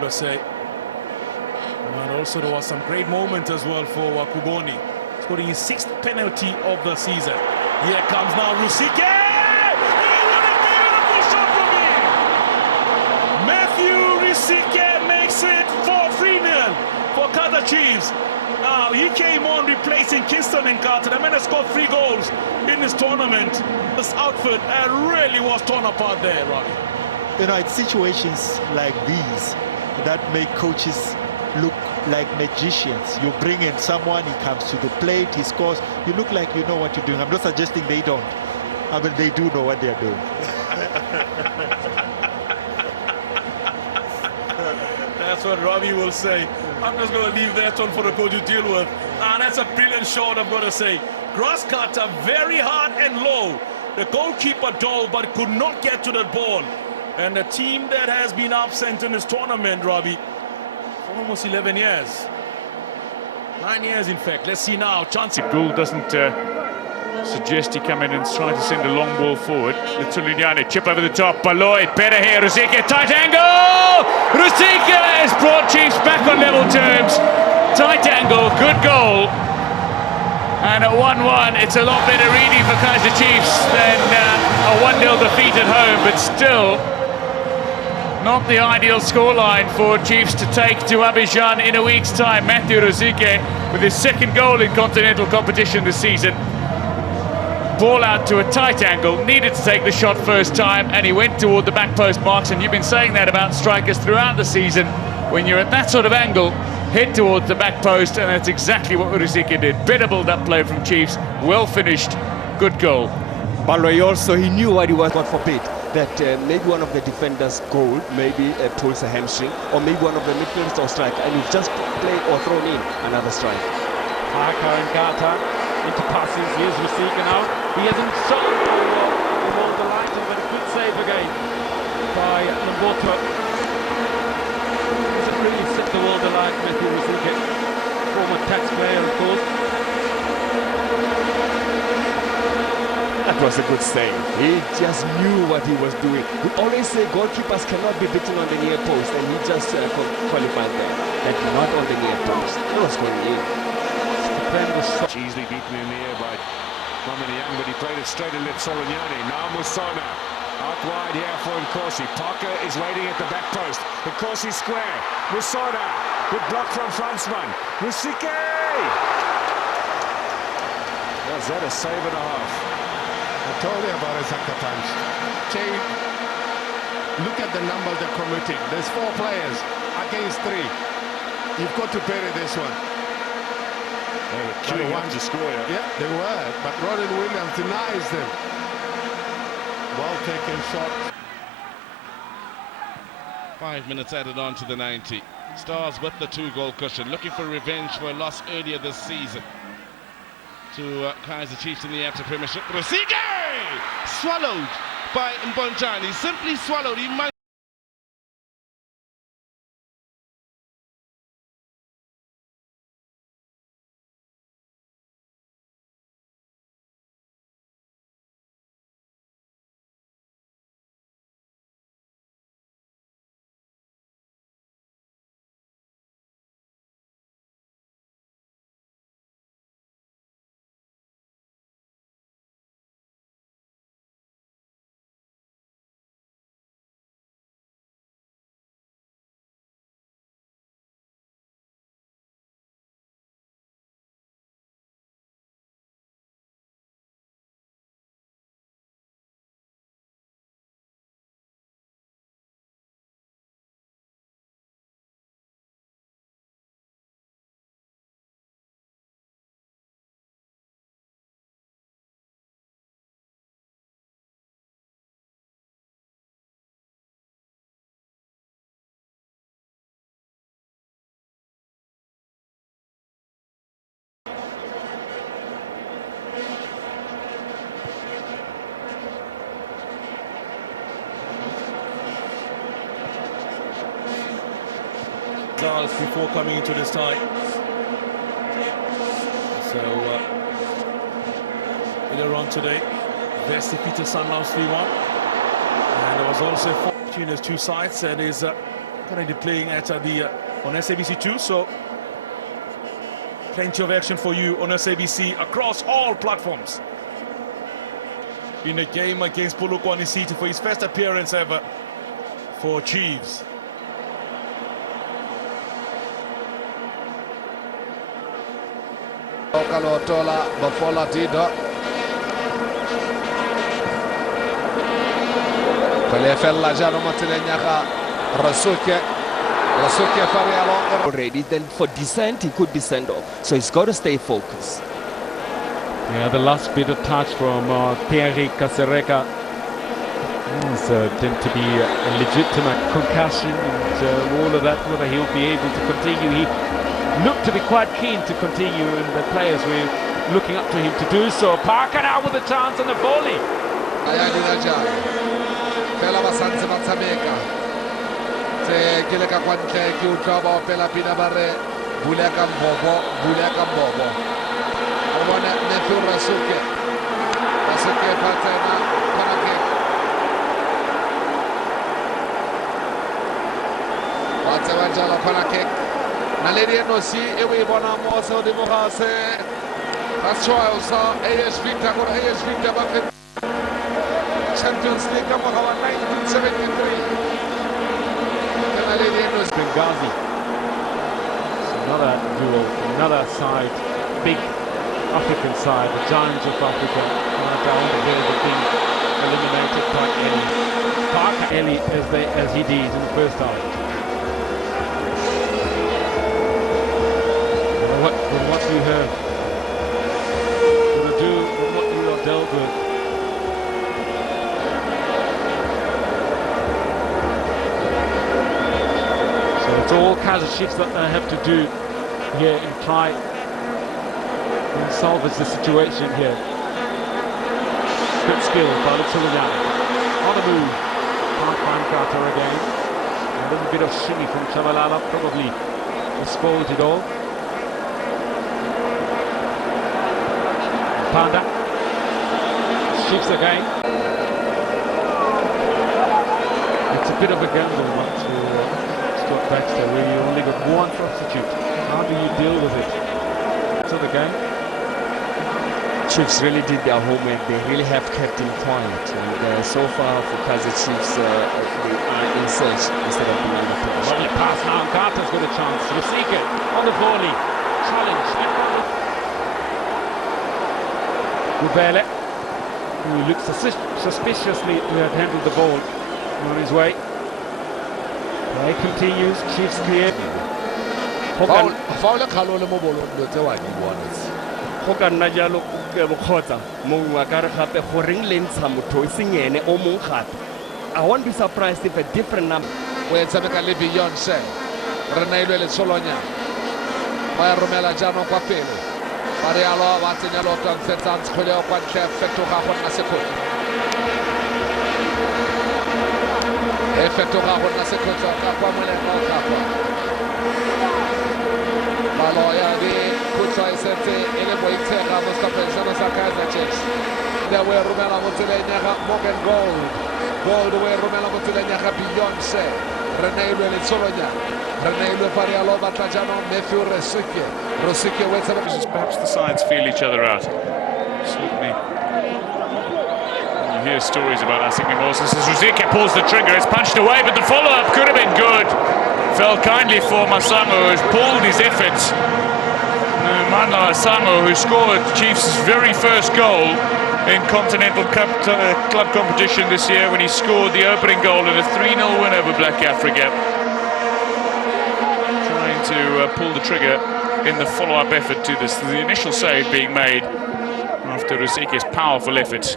got to say. And also there was some great moments as well for Kuboni, scoring his 6th penalty of the season. Here comes now Rusike! Oh, what a beautiful shot from him! Matthew Rusike makes it 4-3-0 for Kaizer Chiefs. Now he came on replacing Kingston and Carter. The man has scored 3 goals in this tournament. This outfit really was torn apart there, Robbie. You know, it's situations like these that make coaches look like magicians. You bring in someone, he comes to the plate, he scores. You look like you know what you're doing. I'm not suggesting they don't. I mean, they do know what they're doing. That's what Robbie will say. I'm just going to leave that one for the coach to deal with. And that's a brilliant shot, I've got to say. Grass cutter, very hard and low. The goalkeeper dove, but could not get to that ball. And the team that has been absent in this tournament, Robbie, for almost 11 years. 9 years, in fact. Let's see now. Chance. Gould doesn't suggest he come in and try to send a long ball forward. Litsuliani, chip over the top. Baloy, better here. Rusike, tight angle! Rusike has brought Chiefs back on level terms. Tight angle, good goal. And at 1-1, it's a lot better reading for Kaizer Chiefs than a 1-0 defeat at home, but still not the ideal scoreline for Chiefs to take to Abidjan in a week's time. Matthew Rusike with his 2nd goal in continental competition this season. Ball out to a tight angle, needed to take the shot first time, and he went toward the back post marks. And you've been saying that about strikers throughout the season. When you're at that sort of angle, head towards the back post, and that's exactly what Rusike did. Better build-up play from Chiefs, well finished, good goal. Baloy also, he knew what he was, God forbid, that maybe one of the defenders' goal maybe pulls a hamstring, or maybe one of the midfielders or strike, and you've just played or thrown in another strike. Parker and Gata into passes. Here's Rusike now. He hasn't shot the ball the line, but a good save again by Lamboto. Doesn't really sit the world alight, Matthew Rusike, former taxpayer, of course. That was a good save. He just knew what he was doing. We always say goalkeepers cannot be beaten on the near post, and he just qualified there. That not on the near post. It was going in. Stupendous shot. Easily beaten in the air by Young, but he played it straight to Soliani. Now Musona. Out wide here for Nkosi. Parker is waiting at the back post. Nkosi square. Musona. Good block from Fransman. Rusike! Was that a save and a half? I told you about it a couple times. Look at the number they're committing. There's 4 players against 3. You've got to bury this one. They were queuing up to score, yeah. Yeah, they were. But Rodin Williams denies them. Well taken shot. 5 minutes added on to the 90. Stars with the 2-goal cushion, looking for revenge for a loss earlier this season to Kaizer Chiefs in the after Premiership. Rusike! Swallowed by Mbonjani, simply swallowed. He might before coming into this tie. So later on today, Vesti Peter Sundowns 3-1, and there was also 4 between those 2 sides. That is currently playing at on SABC2, so plenty of action for you on SABC across all platforms. In a game against Polokwane City for his first appearance ever for Chiefs. Kalotola Bafola Dido Kalefella Jano Montelegnaga Rusike Farialo already, then for descent he could be sent off, so he's got to stay focused. Yeah, the last bit of touch from Thierry Kasereka was deemed to be a legitimate concussion, and all of that, whether he'll be able to continue. He looked to be quite keen to continue, and the players were looking up to him to do so. Parker now with a chance on the volley. Naledi Nosi, ewe bona moso de Morase. That's why I saw AS Victor or AS Victor back in Champions League of 1973. Naledi Nosi. Benghazi. It's another duel, another side, big African side, the giants of Africa. Down the hill of being eliminated by Eli. Parker Eli as he did in the first half. What you have to do with what you have dealt with. So it's all kinds of shifts that they have to do here and try and salvage the situation here. Good skill by Lutzilian. On the move. Can't find Carter again. A little bit of shimmy from Chabalala, probably spoiled it all. Panda shifts again. It's a bit of a gamble not to stop Baxter, where you only got one substitute. How do you deal with it? To the game. Chiefs really did their homework. They really have kept him quiet, and so far for Kaizer Chiefs, they are in search instead of being under pressure. Lovely pass now, and Carter's got a chance. Rusike on the volley, challenge. Ubele, who looks suspiciously to have handled the ball on his way. Play continues, Chiefs clear. Foul Kalole Mobolo the one he wants. Hogan Najalo Bokota, Mungakar Hape, Horing Lensa Muto, Singene, or Munkat. I won't be surprised if a different number. Where it's a beyond say. Renee Solonia. By Romela Jano Papele. Marialo, Martinello, Fetans, Colio, Quanchef, Fetura, Naseko. Fetura, Naseko, Capamone, Maloya, the Kutsai Sete, Eleboite, Mustafa, Sanas, Chase. There were Rumela Motilena, Morgan Gold where Rumela Motilena, Beyonce, Renee Solonia. Renee Farialo, Batajano, Matthew Rusike wins it. Perhaps the sides feel each other out. Certainly. You hear stories about Asik Moses as Rusike pulls the trigger. It's punched away, but the follow-up could have been good. Fell kindly for Masango, who's pulled his efforts. Mano Masango, who scored Chiefs' very first goal in Continental Cup club competition this year when he scored the opening goal in a 3-0 win over Black Africa. To pull the trigger in the follow-up effort to this. The initial save being made after Rusike's powerful effort.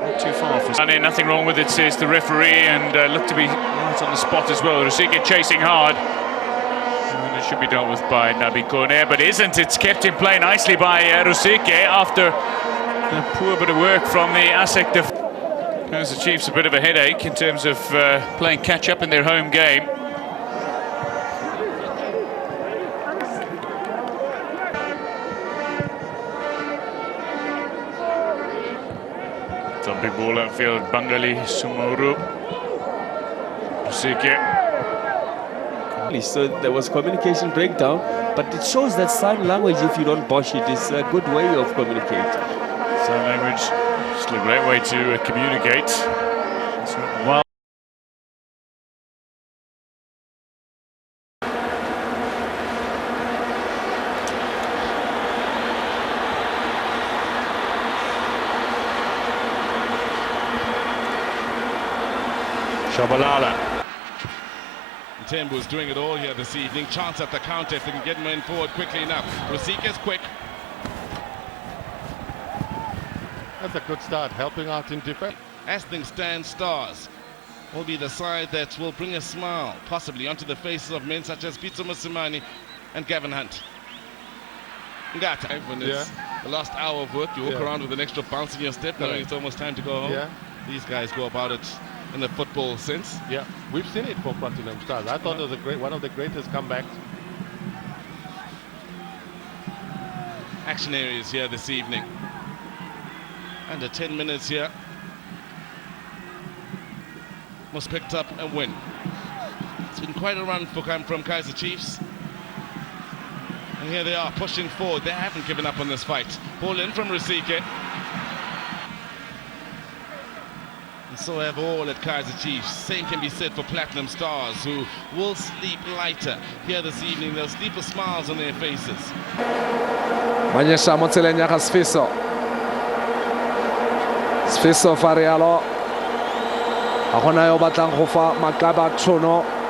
Not too far for nothing wrong with it, says the referee, and looked to be right on the spot as well. Rusike chasing hard. And it should be dealt with by Nabi Kone, but isn't. It's kept in play nicely by Rusike after a poor bit of work from the ASEC defense. Gives the Chiefs a bit of a headache in terms of playing catch-up in their home game. Some big ball outfield, Bangali, Sumoru, Rusike. English, so there was communication breakdown. But it shows that sign language, if you don't bosh it, is a good way of communicating. Sign language, still a great way to communicate. Well, Shabalala. Tembu is doing it all here this evening. Chance at the counter if they can get men forward quickly enough. Rusike is quick. That's a good start, helping out in defense. As things stand, Stars will be the side that will bring a smile, possibly onto the faces of men such as Pitso Musimani and Gavin Hunt. Ngata, when it's the last hour of work, you walk around with an extra bounce in your step, knowing it's almost time to go home. These guys go about it in the football sense. Yeah, we've seen it for Platinum Stars. I thought it was one of the greatest comebacks. Action areas here this evening. Under 10 minutes here. Was picked up and win. It's been quite a run from Kaiser Chiefs. And here they are pushing forward. They haven't given up on this fight. Ball in from Rusike. And so have all at Kaiser Chiefs. Same can be said for Platinum Stars, who will sleep lighter here this evening. They'll sleep with smiles on their faces. Manyesha motselenya ka Sfiso. Sfiso Farialo. A gona yo batlang go fa Makaba tšhono.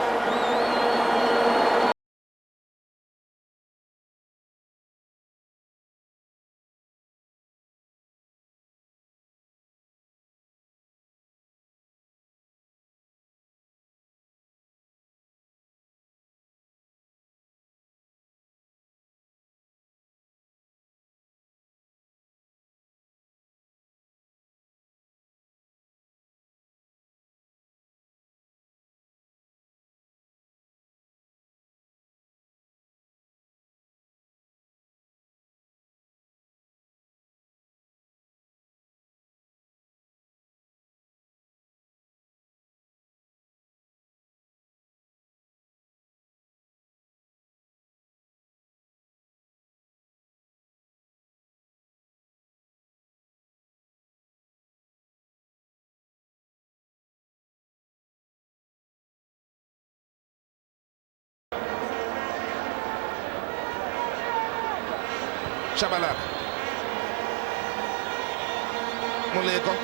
Shabalala. Moleko.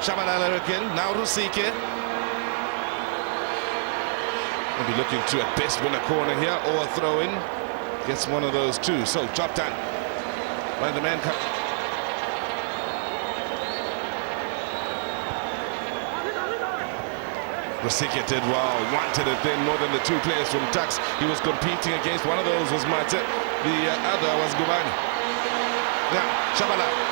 Shabalala again. Now Rusike. Will be looking to at best win a corner here or a throw in. Gets one of those two. So job done. By the man. Rusike did well, wanted it then more than the two players from Tuks. He was competing against. One of those was Mate, the other was Gubani. Now, Shabala.